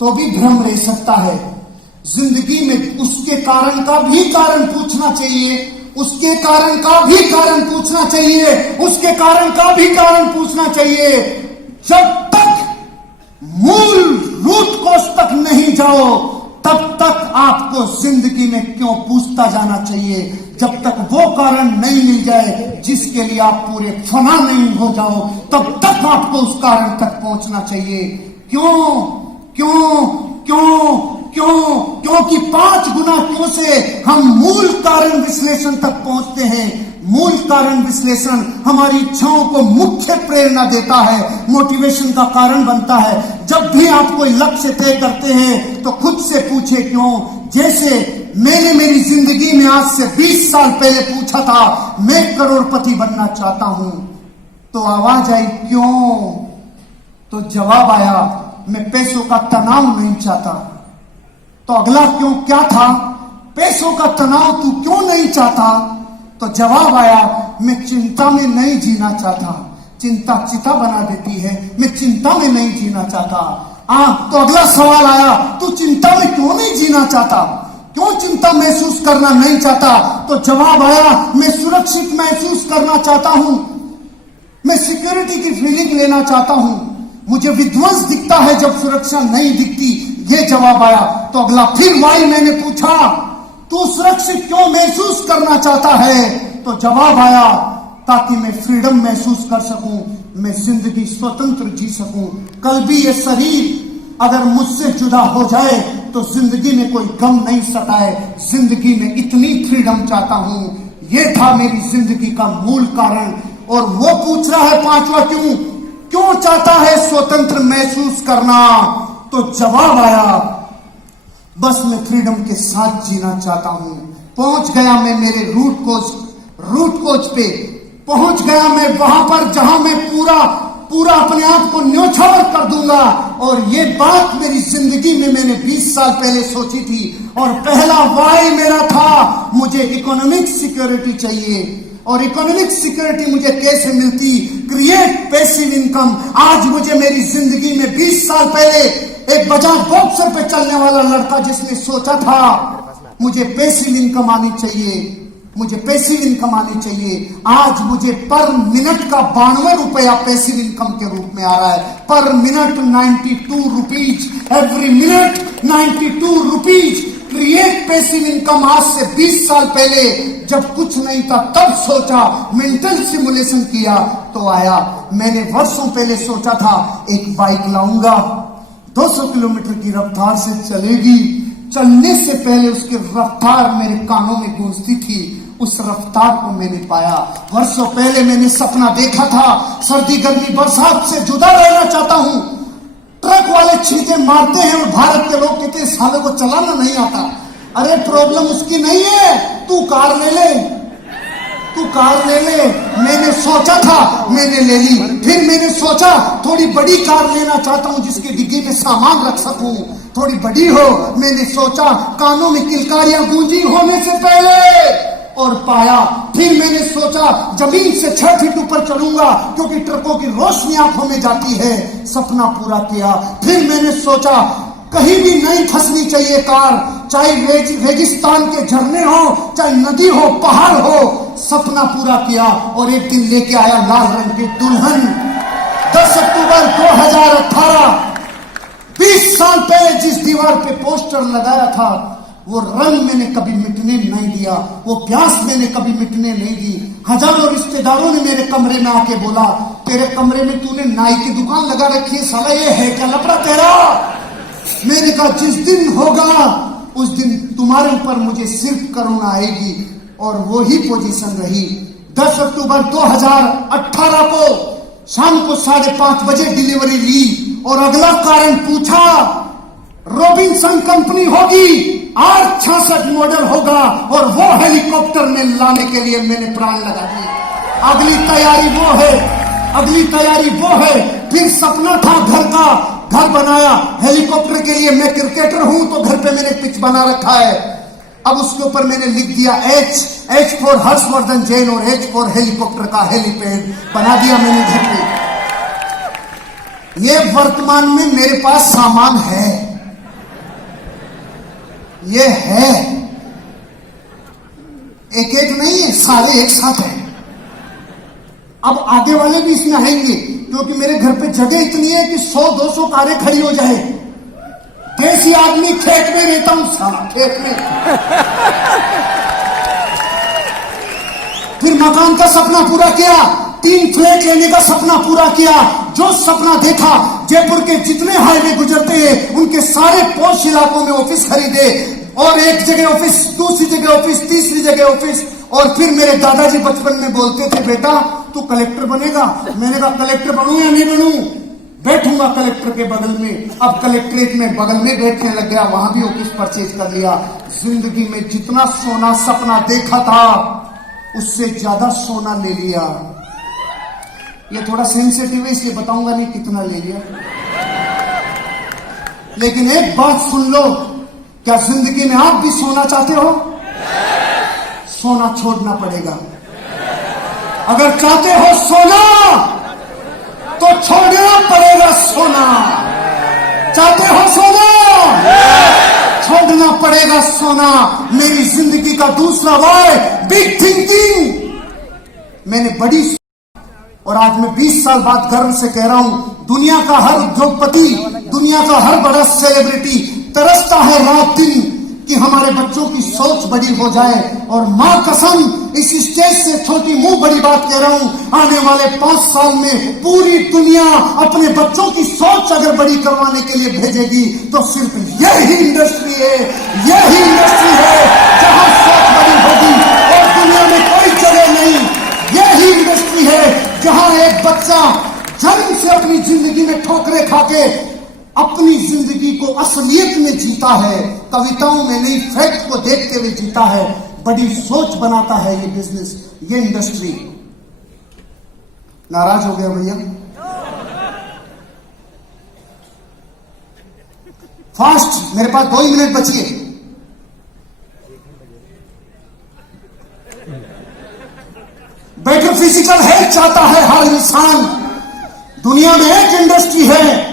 तो भी भ्रम रह सकता है। जिंदगी में उसके कारण का भी कारण पूछना चाहिए, उसके कारण का भी कारण पूछना चाहिए, उसके कारण का भी कारण पूछना चाहिए। जब तक मूल रूट कोष तक नहीं जाओ तब तक आपको जिंदगी में क्यों पूछता जाना चाहिए। जब तक वो कारण नहीं मिल जाए जिसके लिए आप पूरे फना नहीं हो जाओ, तब तक आपको उस कारण तक पहुंचना चाहिए। क्यों क्यों क्यों क्यों? क्योंकि 5 गुना क्यों से हम मूल कारण विश्लेषण तक पहुंचते हैं। मूल कारण विश्लेषण हमारी इच्छाओं को मुख्य प्रेरणा देता है, मोटिवेशन का कारण बनता है। जब भी आप कोई लक्ष्य तय करते हैं तो खुद से पूछे क्यों। जैसे मैंने मेरी जिंदगी में आज से 20 साल पहले पूछा था मैं करोड़पति बनना चाहता हूं, तो आवाज आई क्यों, तो जवाब आया मैं पैसों का तनाव नहीं चाहता। तो अगला क्यों क्या था, पैसों का तनाव तू क्यों नहीं चाहता, तो जवाब आया मैं चिंता में नहीं जीना चाहता। चिंता चिता बना देती है, मैं चिंता में नहीं जीना चाहता। तो अगला सवाल आया तू चिंता में क्यों नहीं जीना चाहता, क्यों चिंता महसूस करना नहीं चाहता, तो जवाब आया मैं सुरक्षित महसूस करना चाहता हूं, मैं सिक्योरिटी की फीलिंग लेना चाहता हूं, मुझे विध्वंस दिखता है जब सुरक्षा नहीं दिखती, ये जवाब आया। तो अगला फिर वाई मैंने पूछा तू सुरक्षित क्यों महसूस करना चाहता है, तो जवाब आया ताकि मैं फ्रीडम महसूस कर सकूं, मैं जिंदगी स्वतंत्र जी सकूं। कल भी ये शरीर अगर मुझसे जुदा हो जाए तो जिंदगी में कोई गम नहीं सताए, जिंदगी में इतनी फ्रीडम चाहता हूं। ये था मेरी जिंदगी का मूल कारण। और वो पूछ रहा है 5वां क्यों, क्यों चाहता है स्वतंत्र महसूस करना, तो जवाब आया बस मैं फ्रीडम के साथ जीना चाहता हूं। पहुंच गया मैं मेरे रूट कोच पे पहुंच गया मैं वहां पर जहां मैं पूरा अपने आप को न्योछावर कर दूंगा। और ये बात मेरी जिंदगी में मैंने 20 साल पहले सोची थी। और पहला वाई मेरा था मुझे इकोनॉमिक सिक्योरिटी चाहिए। और इकोनॉमिक सिक्योरिटी मुझे कैसे मिलती, क्रिएट पैसिव इनकम। आज मुझे मेरी जिंदगी में 20 साल पहले एक बजाज बॉक्सर पे चलने वाला लड़का जिसने सोचा था मुझे पैसिव इनकम आनी चाहिए, मुझे पैसिव इनकम आनी चाहिए, आज मुझे पर मिनट का 92 रुपया पैसिव इनकम के रूप में आ रहा है। पर minute 92 rupees, every minute 92 rupees. Create passive income आज से 20 साल पहले जब कुछ नहीं था तब सोचा, मेंटल सिमुलेशन किया तो आया। मैंने वर्षों पहले सोचा था एक बाइक लाऊंगा, 200 किलोमीटर की रफ्तार से चलेगी। चलने से पहले उसकी रफ्तार मेरे कानों में गूंजती थी, उस रफ्तार को मैंने पाया। वर्षों पहले मैंने सपना देखा था सर्दी गर्मी बरसात से जुदा रहना चाहता हूं। ट्रक वाले छींटे मारते हैं और भारत के लोग कहते हैं साले को चलाना नहीं आता। अरे प्रॉब्लम उसकी नहीं है, तू कार ले ले। तू कार ले ले। मैंने सोचा था, मैंने ले ली। फिर मैंने सोचा थोड़ी बड़ी कार लेना चाहता हूं जिसके डिग्गी में सामान रख सकूं, थोड़ी बड़ी हो। मैंने सोचा कानों में किलकारियां गूंजी होने से पहले, और पाया। फिर मैंने सोचा जमीन से 6 फीट ऊपर चलूंगा क्योंकि ट्रकों की रोशनी आंखों में जाती है। सपना पूरा किया। फिर मैंने सोचा कहीं भी नहीं फंसनी चाहिए कार, चाहे रेगिस्तान के झरने हो, चाहे नदी हो, पहाड़ हो। सपना पूरा किया और एक दिन लेके आया लाल रंग की दुल्हन। 10 अक्टूबर 2018, 20 साल पहले जिस दीवार पे पोस्टर लगाया था, वो रंग मैंने कभी मिटने नहीं दिया, वो प्यास मैंने कभी मिटने नहीं दी। हजारों रिश्तेदारों ने मेरे कमरे में आके बोला, तेरे कमरे में तूने नाई की दुकान लगा रखी है, साला ये है क्या लफड़ा तेरा? मैंने कहा जिस दिन होगा उस दिन तुम्हारे ऊपर मुझे सिर्फ करुणा आएगी, और वो ही पोजीशन रही। 10 अक्टूबर 2018 को शाम को 5:30 बजे डिलीवरी ली और अगला कारण पूछा। रॉबिन्सन कंपनी होगी, R66 मॉडल होगा, और वो हेलीकॉप्टर में लाने के लिए मैंने प्राण लगा दिए। अगली तैयारी वो है, अगली तैयारी वो है। फिर सपना था घर का, घर बनाया। हेलीकॉप्टर के लिए मैं क्रिकेटर हूं तो घर पे मैंने पिच बना रखा है। अब उसके ऊपर मैंने लिख दिया H फॉर हर्षवर्धन जैन और H फॉर हेलीकॉप्टर का हेलीपैड बना दिया मैंने घर पे। ये वर्तमान में मेरे पास सामान है, ये है, एक एक नहीं है, सारे एक साथ है। अब आगे वाले भी इसमें आएंगे क्योंकि मेरे घर पे जगह इतनी है कि 100-200 कारें खड़ी हो जाए। देसी आदमी खेत में रहता हूं, साला खेत में। फिर मकान का सपना पूरा किया, 3 फ्लैट लेने का सपना पूरा किया। जो सपना देखा, जयपुर के जितने हाईवे गुजरते हैं उनके सारे पॉश इलाकों में ऑफिस खरीदे, और एक जगह ऑफिस, दूसरी जगह ऑफिस, तीसरी जगह ऑफिस। और फिर मेरे दादाजी बचपन में बोलते थे, बेटा तू कलेक्टर बनेगा। मैंने कहा कलेक्टर बनूं या नहीं बनूं, बैठूंगा कलेक्टर के बगल में। अब कलेक्ट्रेट में बगल में बैठने लग गया, वहां भी ऑफिस परचेज कर लिया। जिंदगी में जितना सोना सपना देखा था उससे ज्यादा सोना ले लिया। ये थोड़ा सेंसिटिव है इसलिए बताऊंगा नहीं कितना ले लिया, लेकिन एक बात सुन लो, क्या जिंदगी में आप भी सोना चाहते हो? सोना छोड़ना पड़ेगा। अगर चाहते हो सोना तो छोड़ना पड़ेगा सोना। चाहते हो सोना, छोड़ना पड़ेगा सोना। मेरी जिंदगी का दूसरा वाय बिग थिंकिंग। मैंने बड़ी, और आज मैं 20 साल बाद गर्व से कह रहा हूं, दुनिया का हर उद्योगपति, दुनिया का हर बड़ा सेलिब्रिटी तरसता है रात दिन कि हमारे बच्चों की सोच बड़ी हो जाए। और मां कसम, इस स्टेज से छोटी मुंह बड़ी बात कह रहा हूं, आने वाले 5 साल में पूरी दुनिया अपने बच्चों की सोच अगर बड़ी करवाने के लिए भेजेगी तो सिर्फ यही इंडस्ट्री है, यही इंडस्ट्री है जहां सोच बड़ी होगी, और दुनिया में कोई जगह नहीं। यही इंडस्ट्री है जहां एक बच्चा जन्म से अपनी जिंदगी में ठोकरे खाके अपनी जिंदगी को असलियत में जीता है, कविताओं में नहीं फैक्ट को देखते हुए जीता है, बड़ी सोच बनाता है ये बिजनेस, ये इंडस्ट्री। नाराज हो गया भैया? फास्ट, मेरे पास 2 ही मिनट बची है। बेटर फिजिकल हेल्थ चाहता है हर इंसान। दुनिया में एक इंडस्ट्री है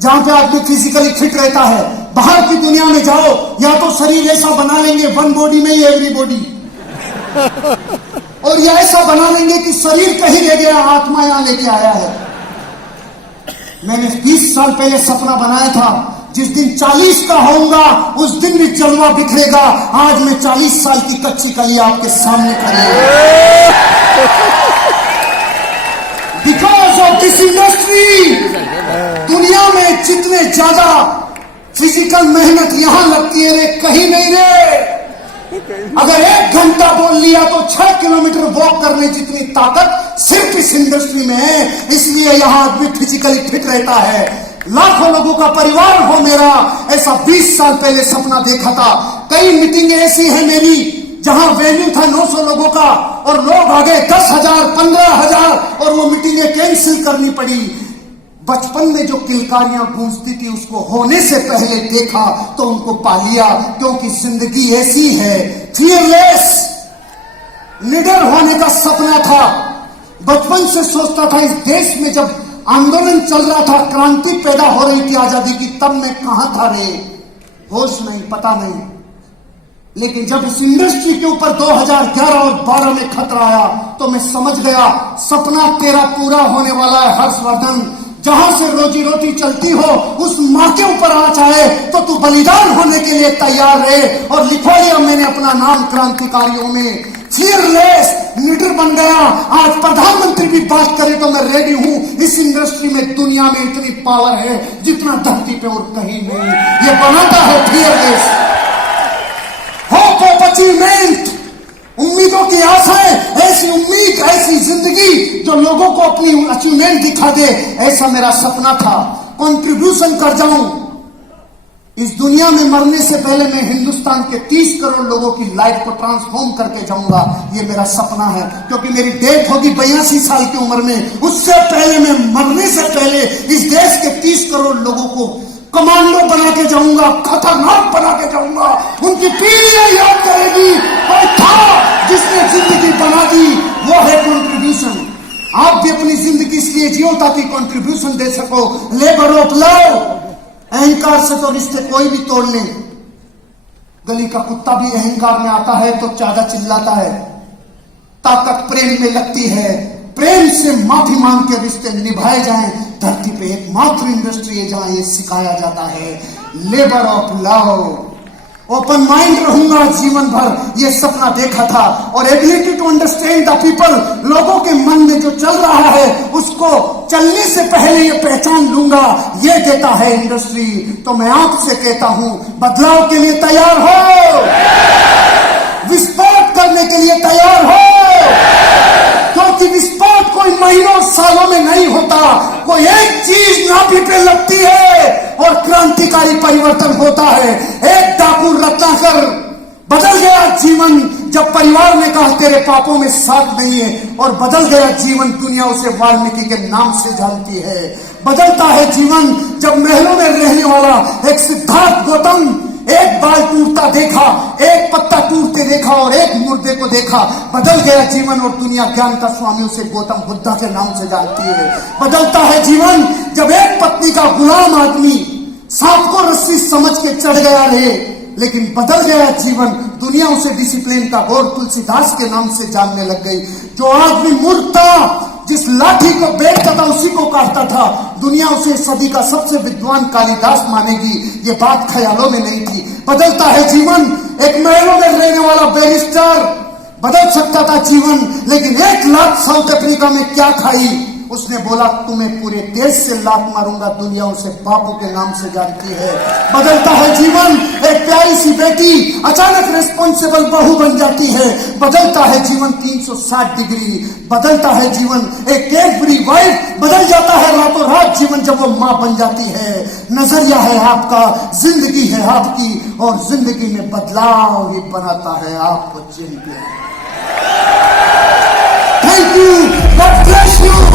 जहां पे आदमी फिजिकली फिट रहता है। बाहर की दुनिया में जाओ, या तो शरीर ऐसा बना लेंगे, 1 बॉडी में ही एवरी बॉडी, और या ऐसा बना लेंगे कि शरीर कहीं रह गया, आत्मा यहां लेके आया है। मैंने 20 साल पहले सपना बनाया था, जिस दिन 40 का होऊंगा उस दिन भी जलवा बिखरेगा। आज मैं 40 साल की कच्ची कलियां आपके सामने खड़ी हूं। बिकॉज ऑफ दिस इंडस्ट्री, दुनिया में जितने ज्यादा फिजिकल मेहनत यहां लगती है रे कहीं नहीं रे। अगर 1 घंटा बोल लिया तो 6 किलोमीटर वॉक करने जितनी ताकत सिर्फ इस इंडस्ट्री में है। इसलिए यहां आदमी फिजिकली फिट रहता है। लाखों लोगों का परिवार हो मेरा, ऐसा 20 साल पहले सपना देखा था। कई मीटिंगें ऐसी हैं मेरी जहां वेन्यू था 900 लोगों का और लोग आ गए 10,000 15,000 और वो मीटिंगें कैंसिल करनी पड़ी। बचपन में जो किलकारियां गूंजती थी उसको होने से पहले देखा तो उनको पा लिया, क्योंकि जिंदगी ऐसी है। फियरलेस, निडर होने का सपना था। बचपन से सोचता था इस देश में जब आंदोलन चल रहा था, क्रांति पैदा हो रही थी आजादी की, तब मैं कहां था रे, होश नहीं, पता नहीं। लेकिन जब इस इंडस्ट्री के ऊपर 2011 और 12 में खतरा आया तो मैं समझ गया सपना तेरा पूरा होने वाला है हर्षवर्धन। जहां से रोजी रोटी चलती हो उस मां के ऊपर आंच आए तो तू बलिदान होने के लिए तैयार रहे। और लिखवा लिया मैंने अपना नाम क्रांतिकारियों में, फियरलेस, निडर बन गया। आज प्रधानमंत्री भी बात करे तो मैं रेडी हूं। इस इंडस्ट्री में दुनिया में इतनी पावर है जितना धरती पे और कहीं नहीं। ये बनाता है फियरलेस, होप ऑफ अचीवमेंट, उम्मीदों की आशाएं, ऐसी उम्मीद, ऐसी जिंदगी जो लोगों को अपनी अचीवमेंट दिखा दे, ऐसा मेरा सपना था। कंट्रीब्यूशन कर जाऊं इस दुनिया में। मरने से पहले मैं हिंदुस्तान के 30 करोड़ लोगों की लाइफ को ट्रांसफॉर्म करके जाऊंगा, ये मेरा सपना है। क्योंकि मेरी डेथ होगी 82 साल की उम्र में, उससे पहले मैं मरने से पहले इस देश के 30 करोड़ लोगों को कमांडो बना के जाऊंगा, खतरनाक बना के जाऊंगा। उनकी पीढ़ियां याद करेगी कोई था जिसने जिंदगी बना दी, वो है कंट्रीब्यूशन। आप भी अपनी जिंदगी इसलिए जियो ताकि कंट्रीब्यूशन दे सको। लेबर ऑफ लव, अहंकार से तो रिश्ते कोई भी तोड़ ले। गली का कुत्ता भी अहंकार में आता है तो ज्यादा चिल्लाता है। ताकत प्रेम में लगती है, प्रेम से माफी मांग के रिश्ते निभाए जाएं। धरती पे एकमात्र इंडस्ट्री है जहां ये सिखाया जाता है, labour of love. Open mind रहूंगा जीवन भर, ये सपना देखा था। और ability to understand the people, लोगों के मन में जो चल रहा है उसको चलने से पहले ये पहचान लूंगा, ये देता है इंडस्ट्री। तो मैं आपसे कहता हूं, बदलाव के लिए तैयार हो, विस्फोट करने के लिए तैयार हो। क्योंकि विस्फोट कोई महीनों सालों में नहीं होता, कोई एक चीज नाभि पे लगती है और क्रांतिकारी परिवर्तन होता है। एक डाकू रत्नाकर बदल गया जीवन जब परिवार ने कहा तेरे पापों में साथ नहीं है, और बदल गया जीवन, दुनिया उसे वाल्मीकि के नाम से जानती है। बदलता है जीवन जब महलों में रहने वाला एक सिद्धार्थ गौतम एक बाल टूटता देखा, एक पत्ता टूटते देखा और एक मुर्दे को देखा। बदल गया जीवन और दुनिया ज्ञान का स्वामी उसे गौतम बुद्धा के नाम से जानती है। बदलता है जीवन जब एक पत्नी का गुलाम आदमी सांप को रस्सी समझ के चढ़ गया रहे, लेकिन बदल गया जीवन, दुनिया उसे डिसिप्लिन का गौर तुलसीदास के नाम से जानने लग गई। जो आदमी मूर्ख था, जिस लाठी को बेचता था उसी को काटता था, दुनिया उसे सदी का सबसे विद्वान कालिदास मानेगी। ये बात ख्यालों में नहीं थी। बदलता है जीवन, एक महलों में रहने वाला बैरिस्टर बदल सकता था जीवन, लेकिन 1 लाख साउथ अफ्रीका में क्या खाई, उसने बोला तुम्हें पूरे देश से लात मारूंगा, दुनिया उसे बापू के नाम से जानती है। बदलता है जीवन, एक प्यारी सी बेटी अचानक रिस्पॉन्सिबल बहू बन जाती है। बदलता है जीवन 360 डिग्री। बदलता है जीवन, एक कैडबरी वाइफ बदल जाता है रातों रात जीवन जब वो मां बन जाती है। नजरिया है आपका, जिंदगी है आपकी, और जिंदगी में बदलाव ही बनाता है आपको champion. Thank you, God bless you.